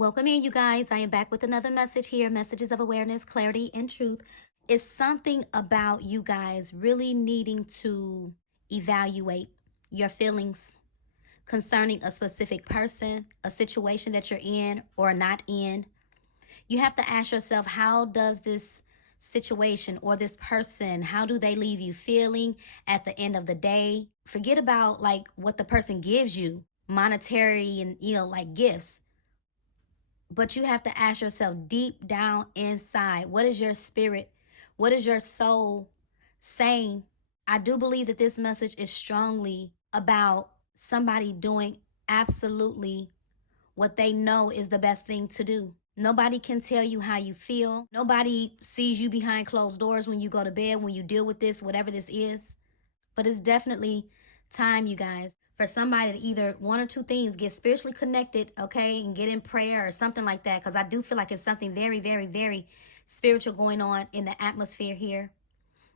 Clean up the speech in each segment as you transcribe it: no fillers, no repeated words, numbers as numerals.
Welcome in, you guys. I am back with another message here. Messages of awareness, clarity, and truth. It's something about you guys really needing to evaluate your feelings concerning a specific person, a situation that you're in or not in. You have to ask yourself, how does this situation or this person, how do they leave you feeling at the end of the day? Forget about like what the person gives you, monetary and, like gifts. But you have to ask yourself deep down inside, what is your spirit? What is your soul saying? I do believe that this message is strongly about somebody doing absolutely what they know is the best thing to do. Nobody can tell you how you feel. Nobody sees you behind closed doors when you go to bed, when you deal with this, whatever this is. But it's definitely time, you guys, for somebody to either one or two things, get spiritually connected, okay, and get in prayer or something like that, because I do feel like it's something very, very, very spiritual going on in the atmosphere here.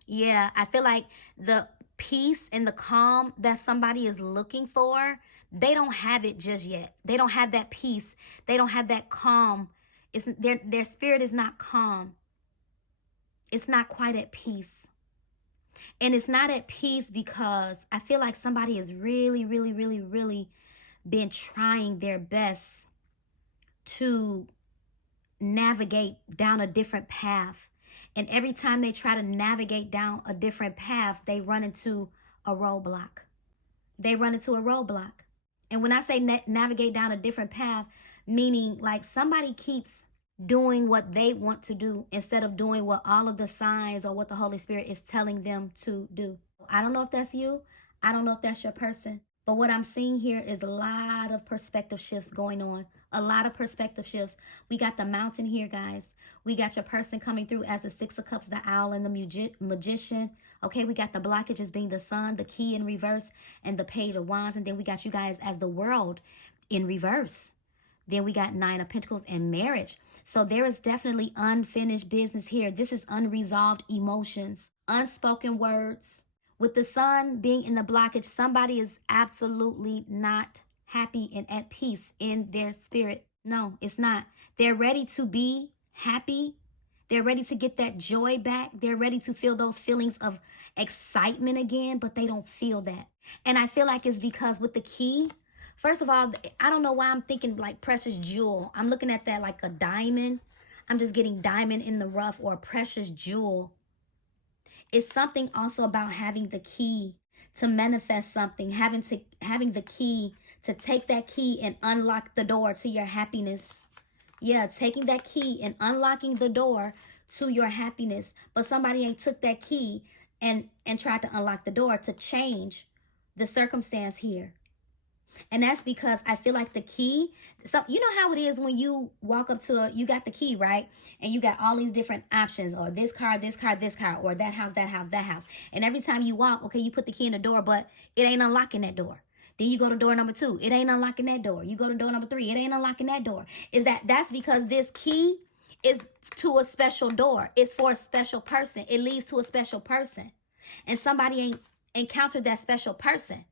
Yeah, I feel like the peace and the calm that somebody is looking for, they don't have it just yet. They don't have that peace. They don't have that calm. It's their spirit is not calm. It's not quite at peace. And it's not at peace because I feel like somebody has really, really, really, really been trying their best to navigate down a different path. And every time they try to navigate down a different path, they run into a roadblock. They run into a roadblock. And when I say navigate down a different path, meaning like somebody keeps doing what they want to do instead of doing what all of the signs or what the Holy Spirit is telling them to do. I don't know if that's you. I don't know if that's your person. But what I'm seeing here is a lot of perspective shifts going on. A lot of perspective shifts. We got the mountain here, guys. We got your person coming through as the Six of Cups, the owl, and the magician. Okay, we got the blockages being the sun, the key in reverse, and the page of wands. And then we got you guys as the world in reverse. Then we got Nine of Pentacles and marriage. So there is definitely unfinished business here. This is unresolved emotions, unspoken words. With the sun being in the blockage, somebody is absolutely not happy and at peace in their spirit. No, it's not. They're ready to be happy. They're ready to get that joy back. They're ready to feel those feelings of excitement again, but they don't feel that. And I feel like it's because with the key, first of all, I don't know why I'm thinking like precious jewel. I'm looking at that like a diamond. I'm just getting diamond in the rough or a precious jewel. It's something also about having the key to manifest something, having the key to take that key and unlock the door to your happiness. Yeah, taking that key and unlocking the door to your happiness. But somebody ain't took that key and tried to unlock the door to change the circumstance here. And that's because I feel like the key, so you know how it is when you walk up to you got the key, right? And you got all these different options, or this car, this car, this car, or that house, that house, that house. And every time you walk, okay, you put the key in the door, but it ain't unlocking that door. Then you go to door number 2, it ain't unlocking that door. You go to door number 3, it ain't unlocking that door. That's because this key is to a special door. It's for a special person. It leads to a special person. And somebody ain't encountered that special person.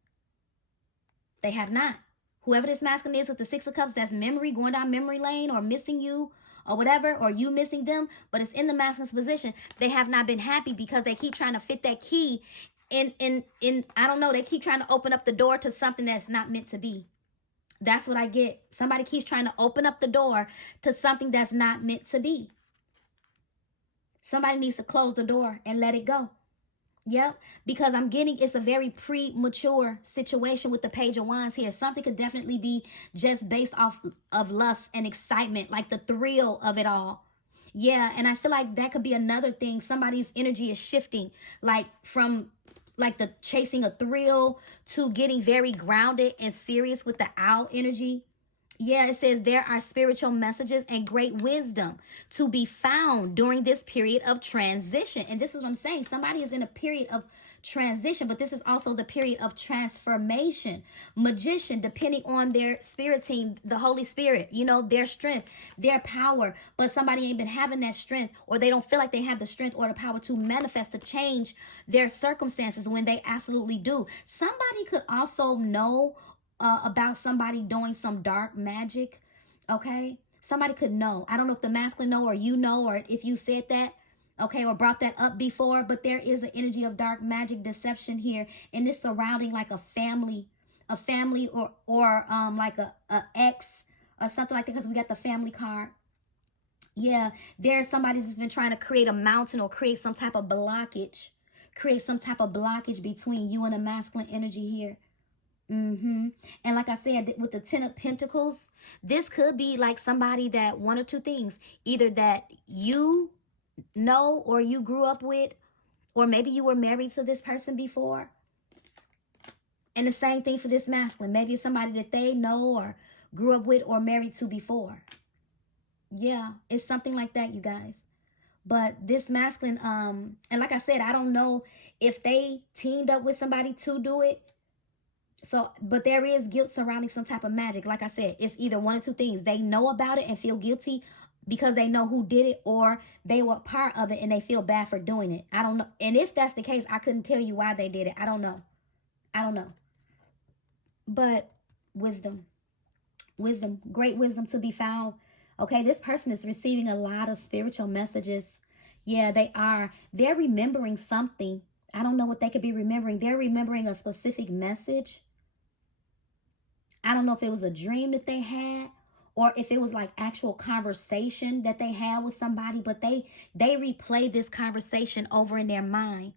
They have not. Whoever this masculine is with the Six of Cups, that's memory, going down memory lane or missing you or whatever, or you missing them, but it's in the masculine's position. They have not been happy because they keep trying to fit that key in I don't know, they keep trying to open up the door to something that's not meant to be. That's what I get. Somebody keeps trying to open up the door to something that's not meant to be. Somebody needs to close the door and let it go. Yep, because I'm getting it's a very premature situation with the Page of Wands here. Something could definitely be just based off of lust and excitement, like the thrill of it all. Yeah, and I feel like that could be another thing. Somebody's energy is shifting, like from like the chasing a thrill to getting very grounded and serious with the owl energy. Yeah, it says there are spiritual messages and great wisdom to be found during this period of transition. And this is what I'm saying. Somebody is in a period of transition, but this is also the period of transformation. Magician, depending on their spirit team, the Holy Spirit, you know, their strength, their power. But somebody ain't been having that strength, or they don't feel like they have the strength or the power to manifest, to change their circumstances when they absolutely do. Somebody could also know about somebody doing some dark magic, okay? somebody could know. I don't know if the masculine know, or you know, or if you said that, okay, or brought that up before, but there is an energy of dark magic deception here, and it's surrounding like a family, or like a ex or something like that, because we got the family card. Yeah, there's somebody that's been trying to create a mountain or create some type of blockage, between you and the masculine energy here. And like I said, with the 10 of Pentacles, this could be like somebody that, one or two things, either that you know or you grew up with, or maybe you were married to this person before. And the same thing for this masculine. Maybe it's somebody that they know or grew up with or married to before. Yeah, it's something like that, you guys. But this masculine, and like I said, I don't know if they teamed up with somebody to do it. So, but there is guilt surrounding some type of magic. Like I said, it's either one or two things. They know about it and feel guilty because they know who did it, or they were part of it and they feel bad for doing it. I don't know. And if that's the case, I couldn't tell you why they did it. I don't know. But wisdom, great wisdom to be found. Okay, this person is receiving a lot of spiritual messages. Yeah, they are. They're remembering something. I don't know what they could be remembering. They're remembering a specific message. I don't know if it was a dream that they had, or if it was like actual conversation that they had with somebody, but they replay this conversation over in their mind.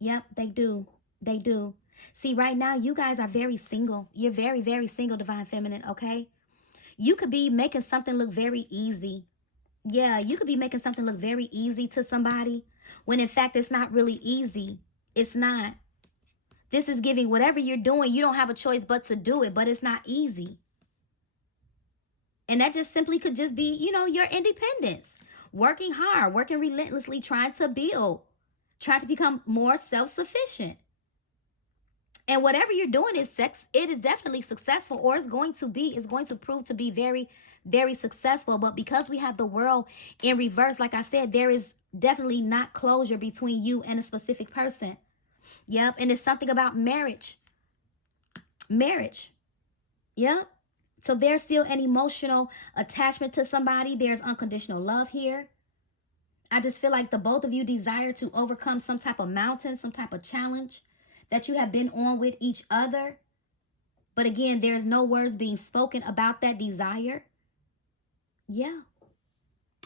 Yep, they do. See, right now, you guys are very single. You're very, very single, Divine Feminine, okay? You could be making something look very easy. Yeah, you could be making something look very easy to somebody, when in fact, it's not really easy. It's not. This is giving whatever you're doing, you don't have a choice but to do it, but it's not easy. And that just simply could just be, you know, your independence. Working hard, working relentlessly, trying to build, trying to become more self-sufficient. And whatever you're doing it is definitely successful, or it's going to prove to be very, very successful. But because we have the world in reverse, like I said, there is definitely not closure between you and a specific person. Yep. And it's something about marriage. Yep. So there's still an emotional attachment to somebody. There's unconditional love here. I just feel like the both of you desire to overcome some type of mountain, some type of challenge that you have been on with each other. But again, there's no words being spoken about that desire. Yeah.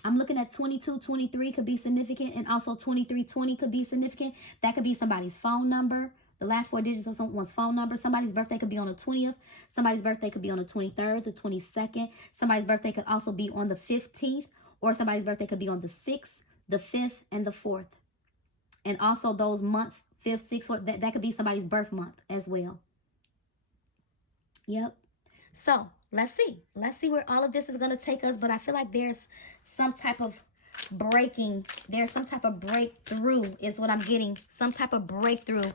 I'm looking at 2223 could be significant, and also 2320 could be significant. That could be somebody's phone number. The last 4 digits of someone's phone number. Somebody's birthday could be on the 20th. Somebody's birthday could be on the 23rd, the 22nd. Somebody's birthday could also be on the 15th, or somebody's birthday could be on the 6th, the 5th, and the 4th. And also those months, 5th, 6th, 4th, that could be somebody's birth month as well. Yep. So let's see where all of this is going to take us. But I feel like there's some type of breaking. There's some type of breakthrough is what I'm getting. Some type of breakthrough.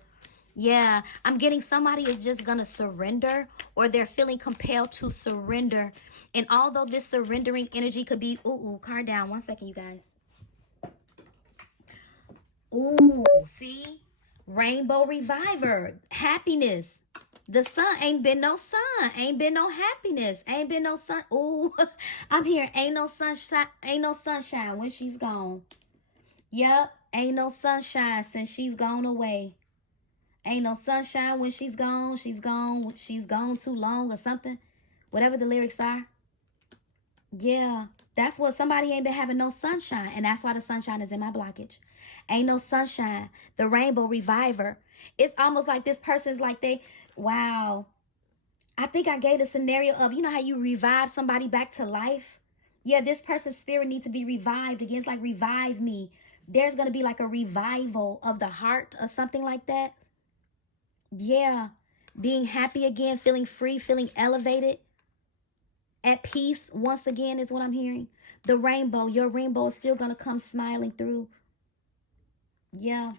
Yeah, I'm getting somebody is just going to surrender, or they're feeling compelled to surrender. And although this surrendering energy could be, card down. 1 second, you guys. Ooh, see? Rainbow Reviver. Happiness. The sun ain't been no sun. Ain't been no happiness. Ain't been no sun. Ooh, I'm here. Ain't no sunshine when she's gone. Yep. Ain't no sunshine since she's gone away. Ain't no sunshine when she's gone. She's gone too long or something. Whatever the lyrics are. Yeah. That's what somebody ain't been having no sunshine. And that's why the sunshine is in my blockage. Ain't no sunshine. The Rainbow Reviver. It's almost like this person's like wow. I think I gave the scenario of, you know how you revive somebody back to life? Yeah, this person's spirit needs to be revived again. It's like, revive me. There's going to be like a revival of the heart or something like that. Yeah. Being happy again, feeling free, feeling elevated. At peace once again is what I'm hearing. The rainbow, your rainbow is still going to come smiling through. Yeah.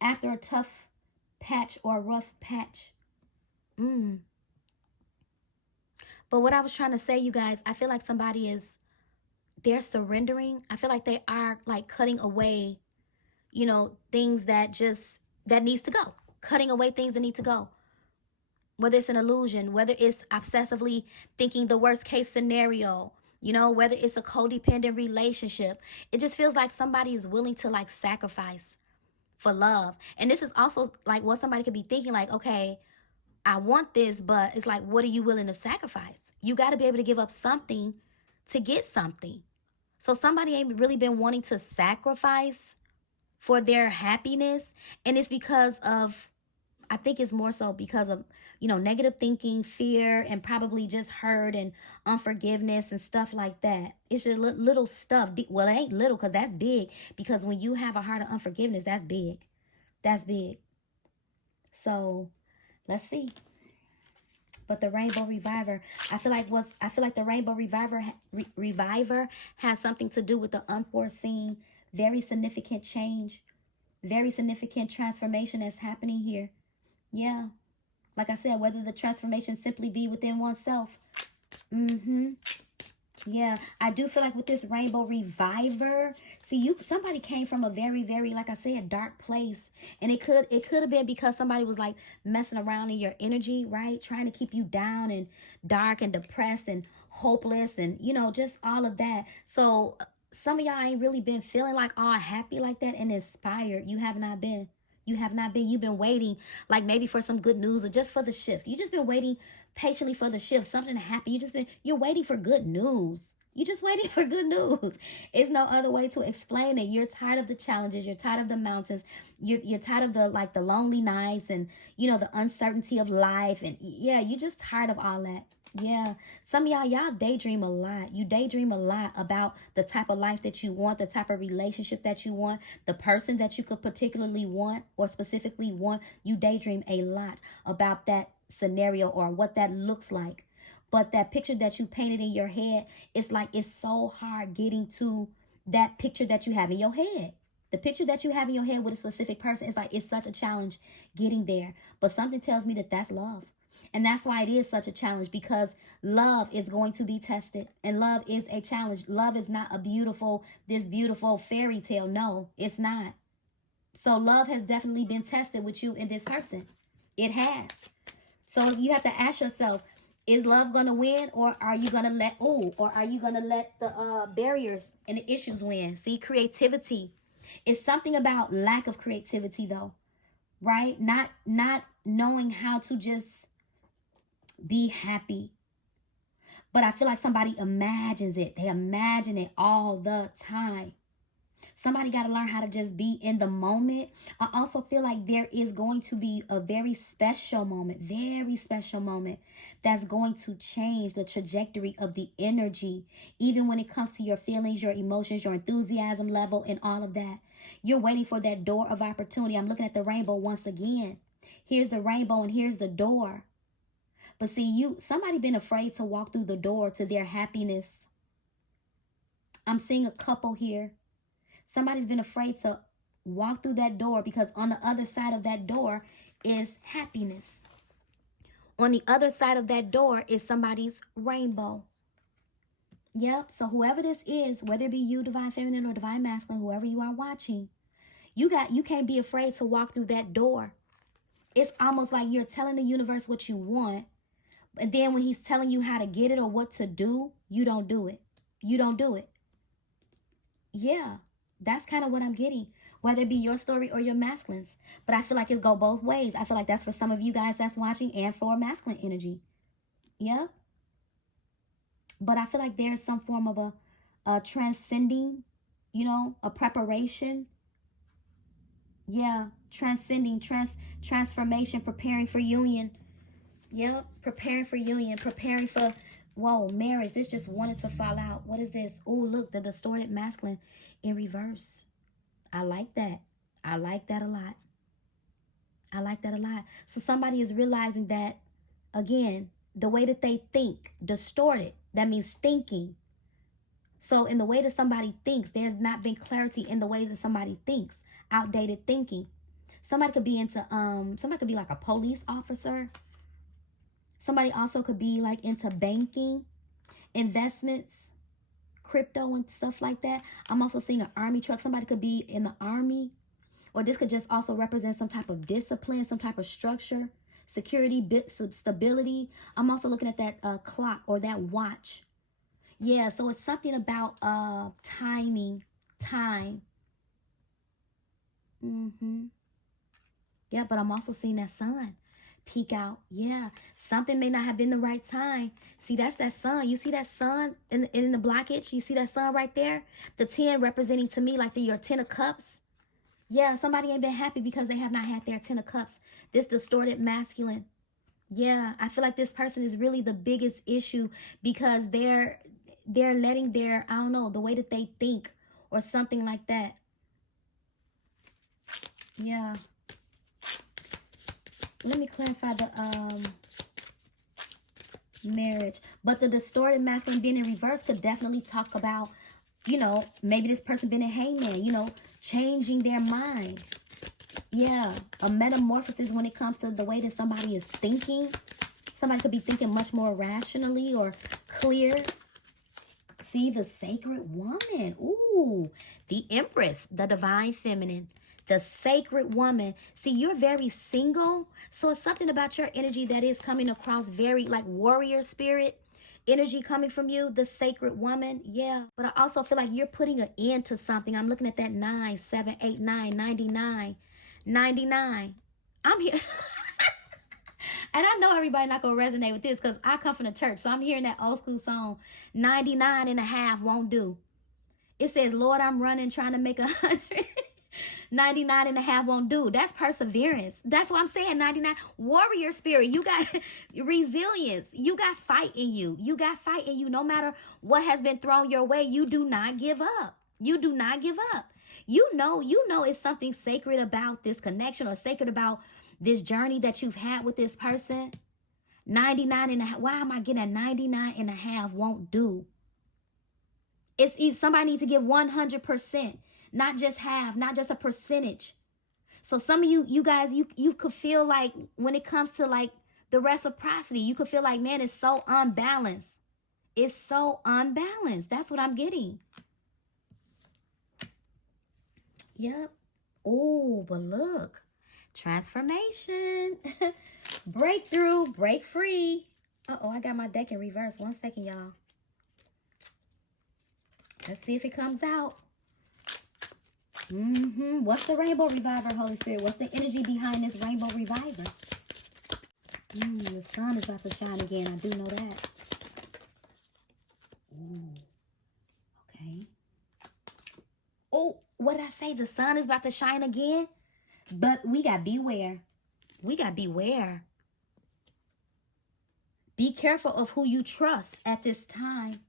After a tough patch or a rough patch. But what I was trying to say, you guys, I feel like they're surrendering. I feel like they are like cutting away, you know, things that needs to go. Cutting away things that need to go. whether it's an illusion, whether it's obsessively thinking the worst case scenario, you know, whether it's a codependent relationship. It just feels like somebody is willing to like sacrifice for love. And this is also like what somebody could be thinking, like, okay, I want this, but it's like, what are you willing to sacrifice? You got to be able to give up something to get something. So somebody ain't really been wanting to sacrifice for their happiness. And it's because of, I think it's more so because of, you know, negative thinking, fear, and probably just hurt and unforgiveness and stuff like that. It's just little stuff. Well, it ain't little because that's big. Because when you have a heart of unforgiveness, that's big. That's big. So let's see. But the Rainbow Reviver, I feel like the Rainbow Reviver has something to do with the unforeseen, very significant change, very significant transformation that's happening here. Yeah. Like I said, whether the transformation simply be within oneself. Yeah, I do feel like with this Rainbow Reviver, see, somebody came from a very, very, like I said, dark place. And it could have been because somebody was like messing around in your energy, right? Trying to keep you down and dark and depressed and hopeless and, you know, just all of that. So some of y'all ain't really been feeling like all happy like that and inspired. You have not been. You have not been. You've been waiting like maybe for some good news or just for the shift. You just been waiting patiently for the shift, something to happen. You're waiting for good news. You're just waiting for good news. It's no other way to explain it. You're tired of the challenges. You're tired of the mountains. You're tired of the lonely nights and, you know, the uncertainty of life. And yeah, you're just tired of all that. Yeah. Some of y'all daydream a lot. You daydream a lot about the type of life that you want, the type of relationship that you want, the person that you could particularly want or specifically want. You daydream a lot about that scenario or what that looks like. But that picture that you painted in your head, it's like it's so hard getting to that picture that you have in your head. The picture that you have in your head with a specific person, it's like it's such a challenge getting there. But something tells me that that's love. And that's why it is such a challenge, because love is going to be tested and love is a challenge. Love is not this beautiful fairy tale. No, it's not. So love has definitely been tested with you and this person. It has. So you have to ask yourself, is love going to win, or are you going to let the barriers and the issues win? See, creativity. It's something about lack of creativity though, right? Not knowing how to just be happy. But I feel like somebody imagines it. They imagine it all the time. Somebody got to learn how to just be in the moment. I also feel like there is going to be a very special moment that's going to change the trajectory of the energy, even when it comes to your feelings, your emotions, your enthusiasm level, and all of that. You're waiting for that door of opportunity. I'm looking at the rainbow once again. Here's the rainbow and here's the door. But see, somebody been afraid to walk through the door to their happiness. I'm seeing a couple here. Somebody's been afraid to walk through that door because on the other side of that door is happiness. On the other side of that door is somebody's rainbow. Yep. So whoever this is, whether it be you, divine feminine, or divine masculine, whoever you are watching, you can't be afraid to walk through that door. It's almost like you're telling the universe what you want, but then when he's telling you how to get it or what to do, you don't do it. You don't do it. Yeah. That's kind of what I'm getting, whether it be your story or your masculines. But I feel like it go both ways. I feel like that's for some of you guys that's watching and for masculine energy. Yeah. But I feel like there's some form of a transcending, you know, a preparation. Yeah. Transcending, transformation, preparing for union. Yep. Preparing for union, preparing for, whoa, marriage. This just wanted to fall out. What is this? Oh, look, the distorted masculine in reverse. I like that. I like that a lot. I like that a lot. So somebody is realizing that, again, the way that they think, distorted, that means thinking. So in the way that somebody thinks, there's not been clarity in the way that somebody thinks, outdated thinking. Somebody could be somebody could be like a police officer. Somebody also could be like into banking, investments, crypto and stuff like that. I'm also seeing an army truck. Somebody could be in the army, or this could just also represent some type of discipline, some type of structure, security, stability. I'm also looking at that clock or that watch. Yeah, so it's something about timing, time. Yeah, but I'm also seeing that sun peek out. Yeah, something may not have been the right time. See, that's that sun. You see that sun in the blockage? You see that sun right there? The 10 representing to me like your 10 of cups. Yeah, somebody ain't been happy because they have not had their 10 of cups. This distorted masculine. Yeah, I feel like this person is really the biggest issue because they're letting their, I don't know, the way that they think or something like that. Yeah. Let me clarify the marriage. But the distorted masculine being in reverse could definitely talk about, you know, maybe this person been a hangman, you know, changing their mind. Yeah, a metamorphosis when it comes to the way that somebody is thinking. Somebody could be thinking much more rationally or clear. See, the sacred woman. Ooh, the empress, the divine feminine. The sacred woman. See, you're very single. So it's something about your energy that is coming across very like warrior spirit energy coming from you. The sacred woman. Yeah. But I also feel like you're putting an end to something. I'm looking at that 9, 7, 8, 9, 99. 99. I'm here. And I know everybody not going to resonate with this because I come from the church. So I'm hearing that old school song, 99 and a half won't do. It says, Lord, I'm running, trying to make 100. 99 and a half won't do. That's perseverance. That's what I'm saying. 99 warrior spirit. You got resilience. You got fight in you. You got fight in you. No matter what has been thrown your way, you do not give up. You do not give up. You know it's something sacred about this connection or sacred about this journey that you've had with this person. 99 and a half. Why am I getting a 99 and a half won't do? It's somebody needs to give 100%. Not just half, not just a percentage. So some of you guys, you could feel like when it comes to like the reciprocity, you could feel like, man, it's so unbalanced. It's so unbalanced. That's what I'm getting. Yep. Oh, but look. Transformation. Breakthrough. Break free. Uh-oh, I got my deck in reverse. 1 second, y'all. Let's see if it comes out. What's the rainbow reviver, Holy Spirit? What's the energy behind this rainbow reviver? The sun is about to shine again. I do know that. Ooh. Okay. Oh, what did I say? The sun is about to shine again? But we got beware. We got beware. Be careful of who you trust at this time.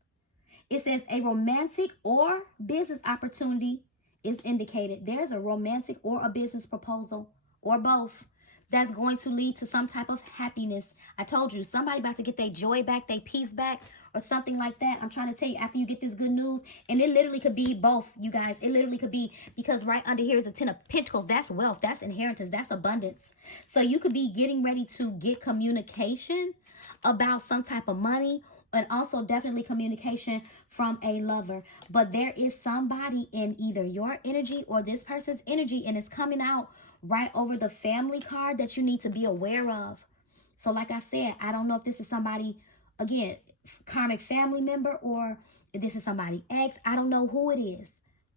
It says a romantic or business opportunity is indicated. There's a romantic or a business proposal or both that's going to lead to some type of happiness. I told you, somebody about to get their joy back, their peace back, or something like that. I'm trying to tell you, after you get this good news, and it literally could be both, you guys. It literally could be, because right under here is the 10 of Pentacles. That's wealth, that's inheritance, that's abundance. So you could be getting ready to get communication about some type of money, and also definitely communication from a lover. But there is somebody in either your energy or this person's energy, and it's coming out right over the family card that you need to be aware of. So like I said, I don't know if this is somebody, again, karmic family member, or if this is somebody ex. I don't know who it is.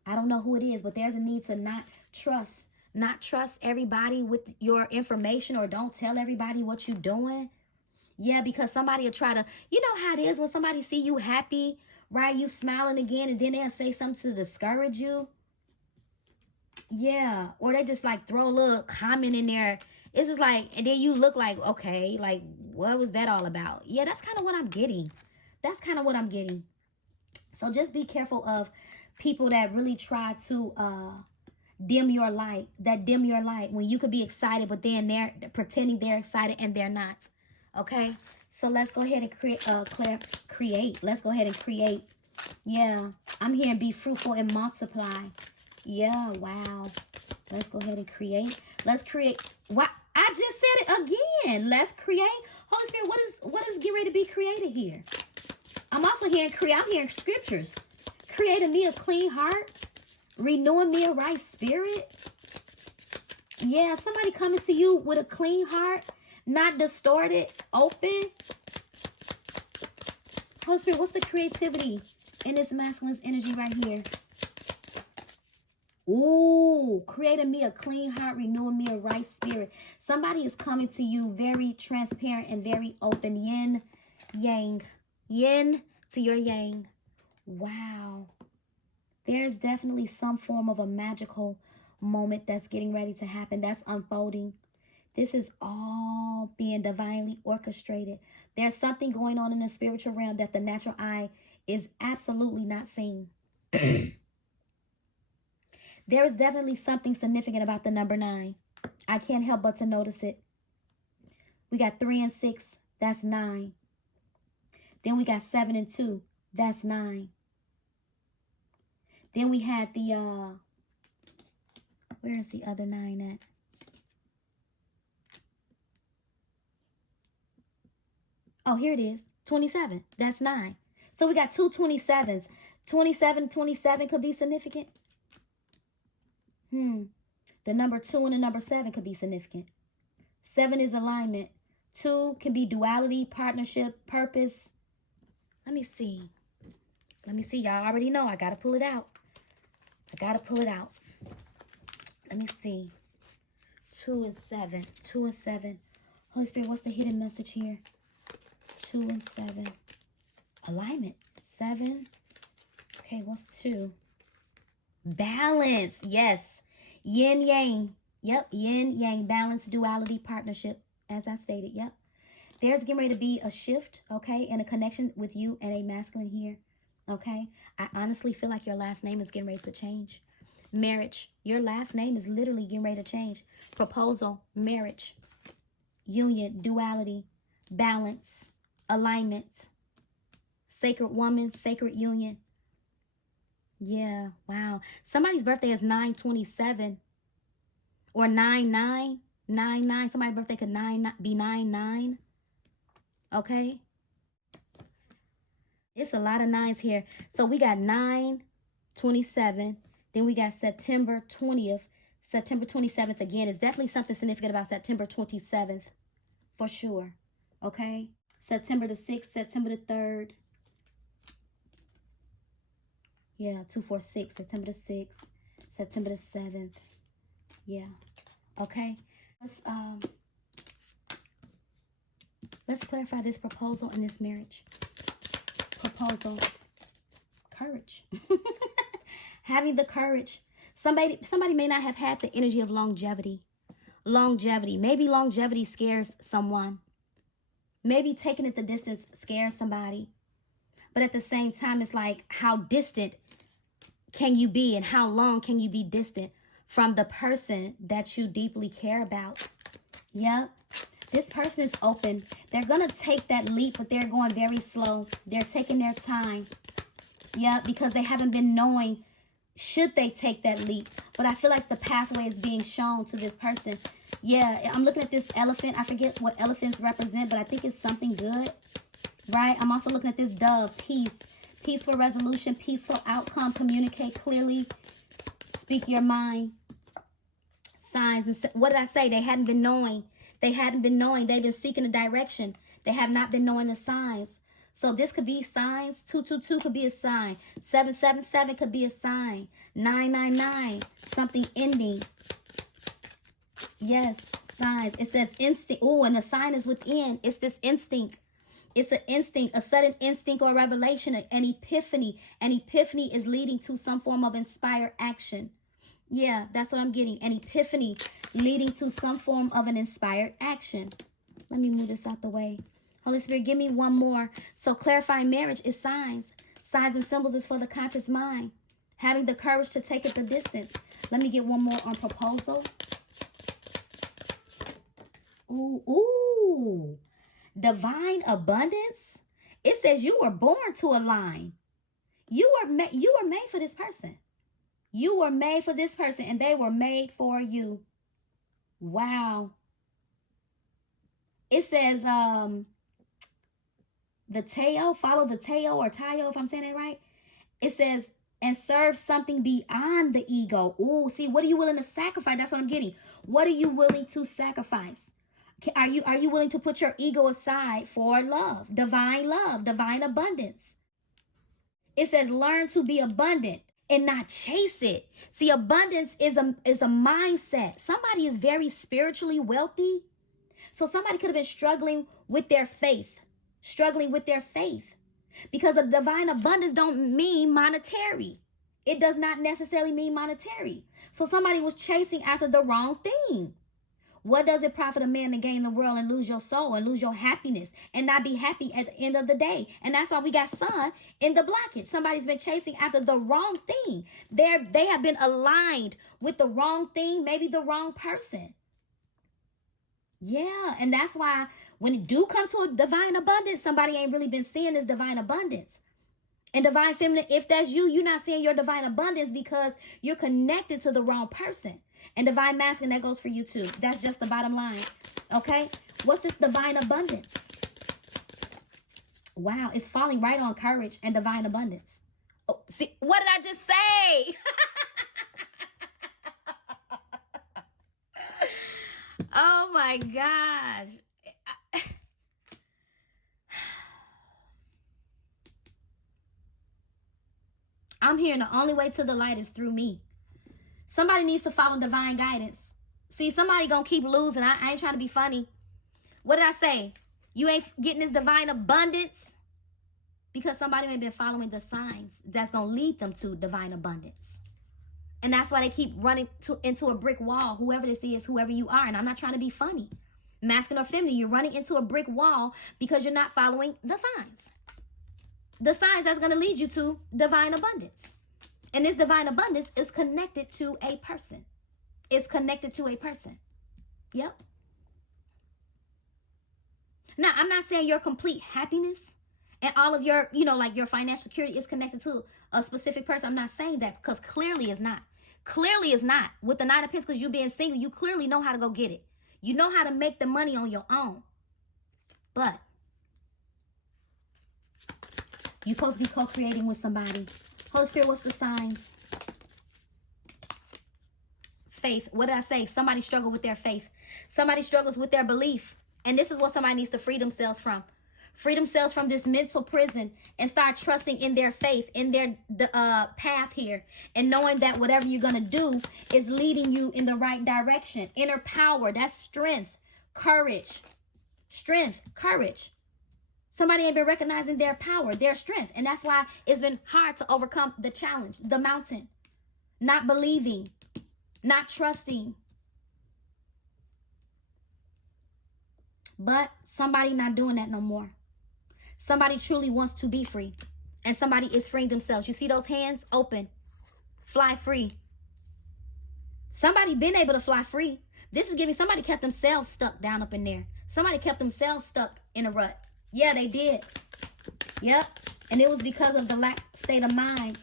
I don't know who it is, but there's a need to not trust everybody with your information, or don't tell everybody what you're doing. Yeah, because somebody will try to, you know how it is when somebody see you happy, right? You smiling again, and then they'll say something to discourage you. Yeah, or they just like throw a little comment in there. It's just like, and then you look like, okay, like what was that all about? Yeah, that's kind of what I'm getting. That's kind of what I'm getting. So just be careful of people that really try to dim your light, when you could be excited, but then they're pretending they're excited and they're not. Okay, so let's go ahead and create. Let's go ahead and create. Yeah, I'm hearing be fruitful and multiply. Yeah, wow. Let's go ahead and create. Let's create. Wow, I just said it again. Let's create. Holy Spirit, what is getting ready to be created here? I'm also hearing I'm hearing scriptures. Creating me a clean heart, renewing me a right spirit. Yeah, somebody coming to you with a clean heart. Not distorted, open. Holy Spirit, what's the creativity in this masculine's energy right here? Ooh, creating me a clean heart, renewing me a right spirit. Somebody is coming to you very transparent and very open. Yin, yang. Yin to your yang. Wow. There's definitely some form of a magical moment that's getting ready to happen. That's unfolding. This is all being divinely orchestrated. There's something going on in the spiritual realm that the natural eye is absolutely not seeing. There is definitely something significant about the number 9. I can't help but to notice it. We got 3 and 6. That's 9. Then we got 7 and 2. That's 9. Then we had the, where's the other 9 at? Oh, here it is. 27. That's 9. So we got 2 27s. 27 could be significant. The number 2 and the number 7 could be significant. 7 is alignment. 2 can be duality, partnership, purpose. Let me see. Y'all already know I got to pull it out. Let me see. 2 and 7. 2 and 7. Holy Spirit, what's the hidden message here? 2 and 7. Alignment. 7. Okay, what's 2? Balance. Yes. Yin yang. Yep. Yin yang. Balance, duality, partnership. As I stated. Yep. There's getting ready to be a shift. Okay. And a connection with you and a masculine here. Okay. I honestly feel like your last name is getting ready to change. Marriage. Your last name is literally getting ready to change. Proposal. Marriage. Union. Duality. Balance. Alignment. Sacred woman. Sacred union. Yeah, wow. Somebody's birthday is 9/27 or 9/9, 9/9. Somebody's birthday could be 9/9. Okay. It's a lot of 9s here. So we got 9/27. Then we got September 20th. September 27th again. It's definitely something significant about September 27th. For sure. Okay. September the 6th. September the 3rd. Yeah, 246, September the 6th, September the 7th. Yeah. Okay. Let's clarify this proposal and this marriage. Proposal. Courage. Having the courage. Somebody may not have had the energy of longevity. Maybe longevity scares someone. Maybe taking it the distance scares somebody. But at the same time, it's like, how distant can you be and how long can you be distant from the person that you deeply care about? Yep. This person is open. They're going to take that leap, but they're going very slow. They're taking their time. Yep, because they haven't been knowing should they take that leap. But I feel like the pathway is being shown to this person. Yeah, I'm looking at this elephant. I forget what elephants represent, but I think it's something good. Right? I'm also looking at this dove. Peace. Peaceful resolution. Peaceful outcome. Communicate clearly. Speak your mind. Signs. And what did I say? They hadn't been knowing. They've been seeking a direction. They have not been knowing the signs. So this could be signs. 222 could be a sign. 777 could be a sign. 999. Something ending. Yes. Signs. It says instinct. Oh, and the sign is within. It's this instinct. It's an instinct, a sudden instinct or revelation, an epiphany. An epiphany is leading to some form of inspired action. Yeah, that's what I'm getting. An epiphany leading to some form of an inspired action. Let me move this out the way. Holy Spirit, give me one more. So clarifying marriage is signs. Signs and symbols is for the conscious mind. Having the courage to take it the distance. Let me get one more on proposal. Ooh. Divine abundance. It says you were born to align. You were made for this person. You were made for this person and they were made for you. Wow. It says the Teo, follow the Teo or Tayo, if I'm saying that right. It says, and serve something beyond the ego. Ooh, see, what are you willing to sacrifice? That's what I'm getting. What are you willing to sacrifice? Are you willing to put your ego aside for love, divine abundance? It says learn to be abundant and not chase it. See, abundance is a mindset. Somebody is very spiritually wealthy. So somebody could have been struggling with their faith. Because a divine abundance don't mean monetary. It does not necessarily mean monetary. So somebody was chasing after the wrong thing. What does it profit a man to gain the world and lose your soul and lose your happiness and not be happy at the end of the day? And that's why we got sun in the blockage. Somebody's been chasing after the wrong thing. They have been aligned with the wrong thing, maybe the wrong person. Yeah, and that's why when it do come to a divine abundance, somebody ain't really been seeing this divine abundance. And divine feminine, if that's you, you're not seeing your divine abundance because you're connected to the wrong person. And divine masculine, that goes for you too. That's just the bottom line. Okay? What's this divine abundance? Wow, it's falling right on courage and divine abundance. Oh, see, what did I just say? Oh my gosh. I'm hearing the only way to the light is through me. Somebody needs to follow divine guidance. See, somebody gonna keep losing. I ain't trying to be funny. What did I say? You ain't getting this divine abundance because somebody ain't been following the signs that's gonna lead them to divine abundance. And that's why they keep running into a brick wall, whoever this is, whoever you are. And I'm not trying to be funny. Masculine or feminine, you're running into a brick wall because you're not following the signs. The signs that's going to lead you to divine abundance. And this divine abundance is connected to a person. It's connected to a person. Yep. Now, I'm not saying your complete happiness and all of your, like your financial security is connected to a specific person. I'm not saying that because clearly it's not. Clearly it's not. With the Nine of Pentacles, you being single, you clearly know how to go get it. You know how to make the money on your own. But you're supposed to be co-creating with somebody. Holy Spirit, what's the signs? Faith. What did I say? Somebody struggle with their faith. Somebody struggles with their belief. And this is what somebody needs to free themselves from. Free themselves from this mental prison and start trusting in their faith, in their path here. And knowing that whatever you're going to do is leading you in the right direction. Inner power, that's strength, courage. Strength, courage. Somebody ain't been recognizing their power, their strength. And that's why it's been hard to overcome the challenge, the mountain. Not believing, not trusting. But somebody not doing that no more. Somebody truly wants to be free. And somebody is freeing themselves. You see those hands open. Fly free. Somebody been able to fly free. This is giving somebody kept themselves stuck down up in there. Somebody kept themselves stuck in a rut. Yeah, they did. Yep. And it was because of the lack state of mind.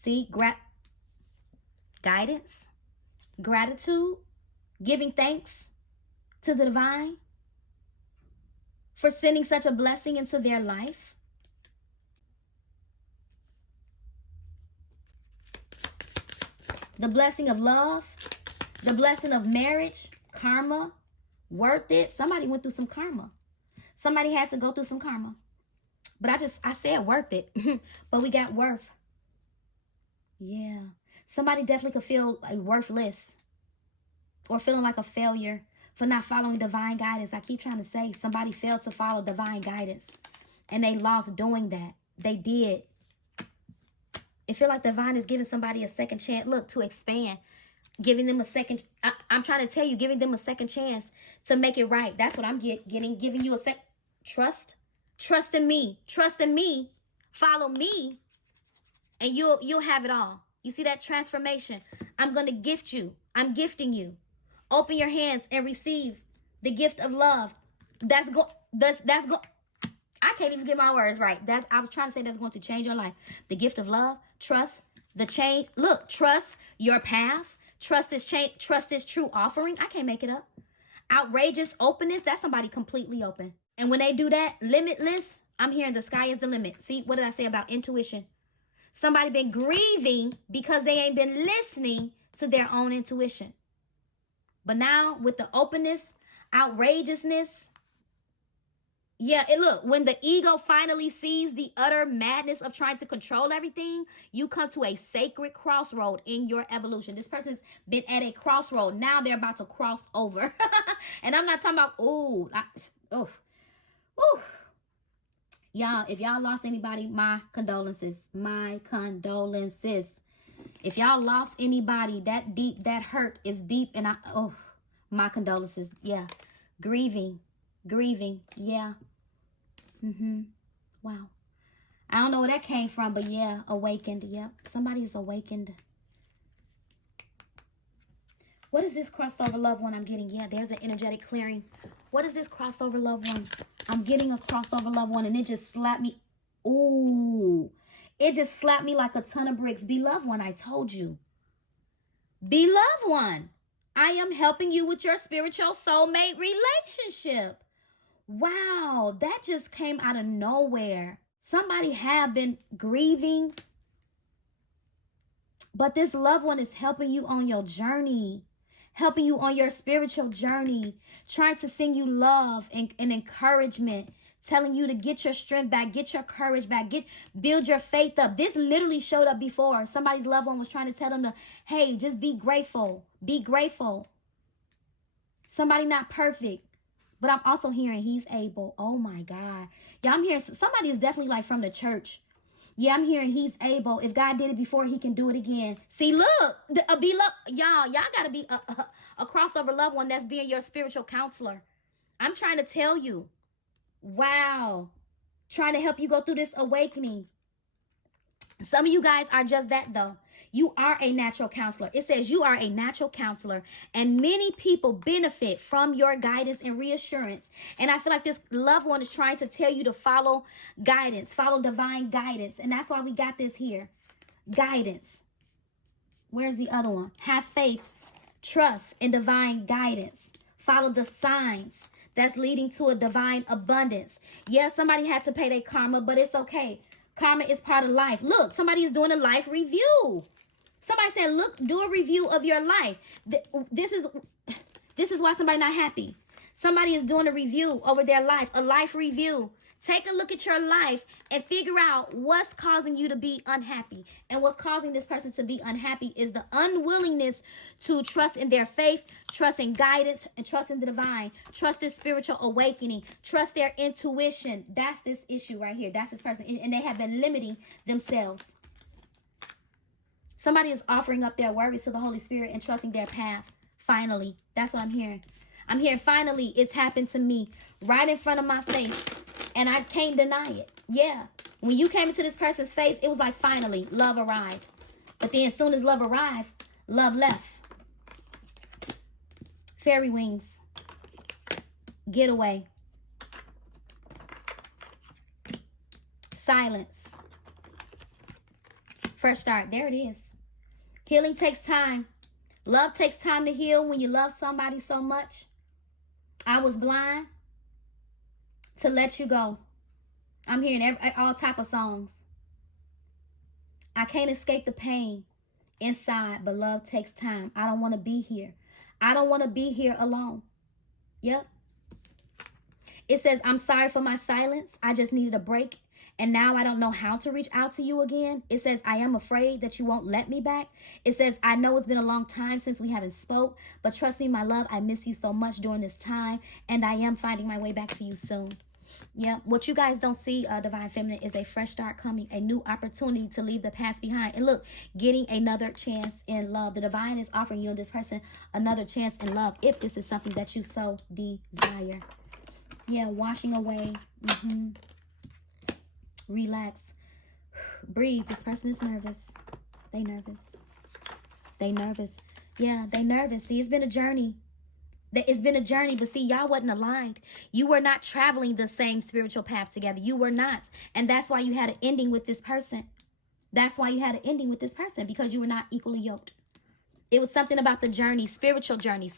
See, guidance, gratitude, giving thanks to the divine for sending such a blessing into their life. The blessing of love, the blessing of marriage, karma, worth it. Somebody went through some karma. Somebody had to go through some karma. But I said worth it. But we got worth. Yeah. Somebody definitely could feel like worthless or feeling like a failure for not following divine guidance. I keep trying to say somebody failed to follow divine guidance and they lost doing that. They did. It feel like divine is giving somebody a second chance, look, to expand, giving them a second. I'm trying to tell you, giving them a second chance to make it right. That's what I'm getting, giving you a trust in me, follow me, and you'll have it all. You see that transformation? I'm going to gift you. I'm gifting you. Open your hands and receive the gift of love. I can't even get my words right. I was trying to say that's going to change your life. The gift of love, trust, the change. Look, trust your path. Trust this change. Trust this true offering. I can't make it up. Outrageous openness. That's somebody completely open. And when they do that, limitless, I'm hearing the sky is the limit. See, what did I say about intuition? Somebody been grieving because they ain't been listening to their own intuition. But now with the openness, outrageousness, yeah, and look, when the ego finally sees the utter madness of trying to control everything, you come to a sacred crossroad in your evolution. This person's been at a crossroad. Now they're about to cross over. And I'm not talking about, oh, y'all, if y'all lost anybody, my condolences. My condolences. If y'all lost anybody, that deep, that hurt is deep. And my condolences. Yeah. Grieving, yeah. Wow. I don't know where that came from, but yeah, awakened. Yep. Somebody's awakened. What is this crossed over loved one I'm getting? Yeah, there's an energetic clearing. What is this crossed over loved one? I'm getting a crossed over loved one, and it just slapped me. Ooh. It just slapped me like a ton of bricks. Beloved one, I told you. Beloved one, I am helping you with your spiritual soulmate relationship. Wow, that just came out of nowhere. Somebody have been grieving, but this loved one is helping you on your journey, helping you on your spiritual journey, trying to send you love and encouragement, telling you to get your strength back, get your courage back, build your faith up. This literally showed up before. Somebody's loved one was trying to tell them to, hey, just be grateful. Be grateful. Somebody not perfect. But I'm also hearing he's able. Oh my God. Yeah, I'm hearing somebody is definitely like from the church. Yeah, I'm hearing he's able. If God did it before, he can do it again. See, look, y'all got to be a crossover loved one that's being your spiritual counselor. I'm trying to tell you. Wow. Trying to help you go through this awakening. Some of you guys are just that though. You are a natural counselor. It says you are a natural counselor, and many people benefit from your guidance and reassurance. And I feel like this loved one is trying to tell you to follow guidance, follow divine guidance. And that's why we got this here. Guidance. Where's the other one? Have faith, trust in divine guidance. Follow the signs that's leading to a divine abundance. Yeah, somebody had to pay their karma, but it's okay. Karma is part of life. Look, somebody is doing a life review. Somebody said, look, do a review of your life. This is why somebody not happy. Somebody is doing a review over their life, a life review. Take a look at your life and figure out what's causing you to be unhappy. And what's causing this person to be unhappy is the unwillingness to trust in their faith, trust in guidance, and trust in the divine. Trust this spiritual awakening. Trust their intuition. That's this issue right here. That's this person. And they have been limiting themselves. Somebody is offering up their worries to the Holy Spirit and trusting their path. Finally. That's what I'm hearing. I'm hearing finally it's happened to me right in front of my face. And I can't deny it. Yeah. When you came into this person's face, it was like finally love arrived. But then as soon as love arrived, love left. Fairy wings. Getaway. Silence. Fresh start. There it is. Healing takes time. Love takes time to heal when you love somebody so much. I was blind to let you go. I'm hearing all type of songs. I can't escape the pain inside, but love takes time. I don't want to be here. I don't want to be here alone. Yep. It says, I'm sorry for my silence. I just needed a break. And now I don't know how to reach out to you again. It says, I am afraid that you won't let me back. It says, I know it's been a long time since we haven't spoke, but trust me, my love, I miss you so much during this time. And I am finding my way back to you soon. Yeah, what you guys don't see, Divine Feminine, is a fresh start coming, a new opportunity to leave the past behind. And look, getting another chance in love. The Divine is offering you and this person another chance in love if this is something that you so desire. Yeah, washing away. Relax. Breathe. This person is nervous. They nervous. They nervous. Yeah, they nervous. See, it's been a journey. It's been a journey, but see, y'all wasn't aligned. You were not traveling the same spiritual path together. You were not. And that's why you had an ending with this person. That's why you had an ending with this person, because you were not equally yoked. It was something about the journey, spiritual journey.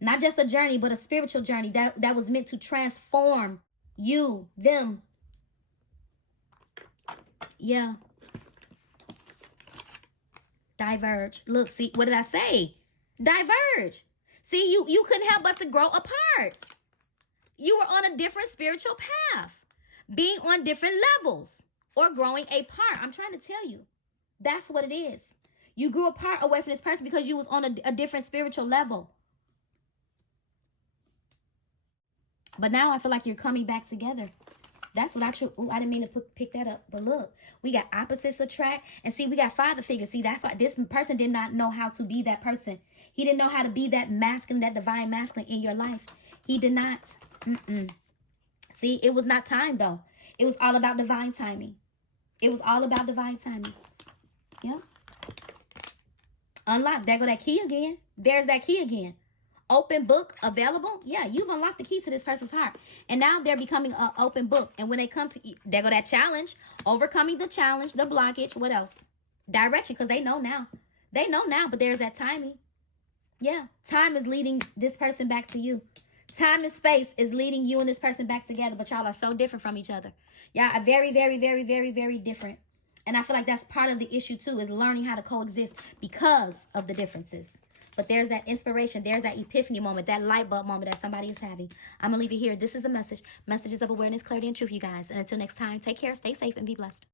Not just a journey, but a spiritual journey that was meant to transform you, them. Yeah. Diverge. Look, see, what did I say? Diverge. See, you couldn't help but to grow apart. You were on a different spiritual path, being on different levels or growing apart. I'm trying to tell you, that's what it is. You grew apart away from this person because you was on a different spiritual level. But now I feel like you're coming back together. That's what I didn't mean to pick that up. But look, we got opposites attract. And see, we got father figures. See, that's why this person did not know how to be that person. He didn't know how to be that masculine, that divine masculine in your life. He did not. See, it was not time, though. It was all about divine timing. It was all about divine timing. Yep. Unlock. There go that key again. There's that key again. Open book available. Yeah, you've unlocked the key to this person's heart. And now they're becoming an open book. And when they come to, there go that challenge. Overcoming the challenge, the blockage. What else? Direction, because they know now. They know now, but there's that timing. Yeah, time is leading this person back to you. Time and space is leading you and this person back together. But y'all are so different from each other. Y'all are very, very, very, very, very different. And I feel like that's part of the issue too, is learning how to coexist because of the differences. But there's that inspiration. There's that epiphany moment, that light bulb moment that somebody is having. I'm going to leave it here. This is the message. Messages of awareness, clarity, and truth, you guys. And until next time, take care, stay safe, and be blessed.